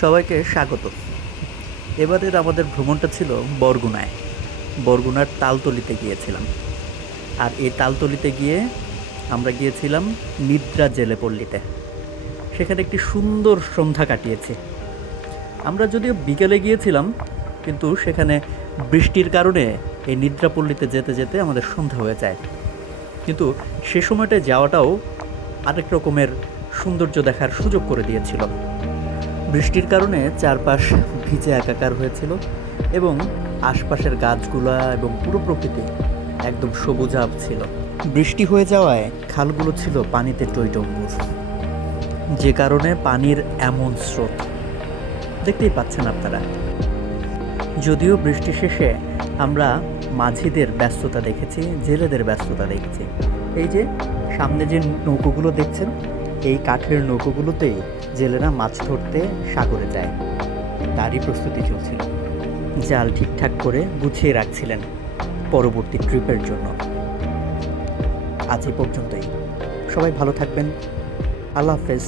সবাইকে স্বাগত। এবারের আমাদের ভ্রমণটা ছিল বরগুনায়। বরগুনার তালতলিতে গিয়েছিলাম। আর এই তালতলিতে গিয়ে আমরা গিয়েছিলাম নিদ্রা জেলে পল্লীতে। সেখানে একটি সুন্দর সন্ধ্যা কাটিয়েছি। আমরা যদিও বিকেলে গিয়েছিলাম, কিন্তু সেখানে বৃষ্টির কারণে এই নিদ্রাপল্লীতে যেতে যেতে আমাদের সন্ধ্যা হয়ে যায়। কিন্তু সে সময়টায় যাওয়াটাও আরেক রকমের সৌন্দর্য দেখার সুযোগ করে দিয়েছিল। বৃষ্টির কারণে চারপাশ ভিজে একাকার হয়েছিল এবং আশপাশের গাছগুলা এবং পুরো প্রকৃতি একদম সবুজাভ ছিল। বৃষ্টি হয়ে যাওয়ায় খালগুলো ছিল পানিতে টইটম্বুর, যে কারণে পানির এমন স্রোত দেখতেই পাচ্ছেন আপনারা। যদিও বৃষ্টি শেষে আমরা মাঝিদের ব্যস্ততা দেখেছি, জেলেদের ব্যস্ততা দেখেছি। এই যে সামনে যে নৌকোগুলো দেখছেন, এই কাঠের নৌকোগুলোতেই জেলেরা মাছ ধরতে সাগরে যায়, তারই প্রস্তুতি চলছিল। জাল ঠিকঠাক করে গুছিয়ে রাখছিলেন পরবর্তী ট্রিপের জন্য। আজ এই পর্যন্তই। সবাই ভালো থাকবেন। আল্লাহ হাফেজ।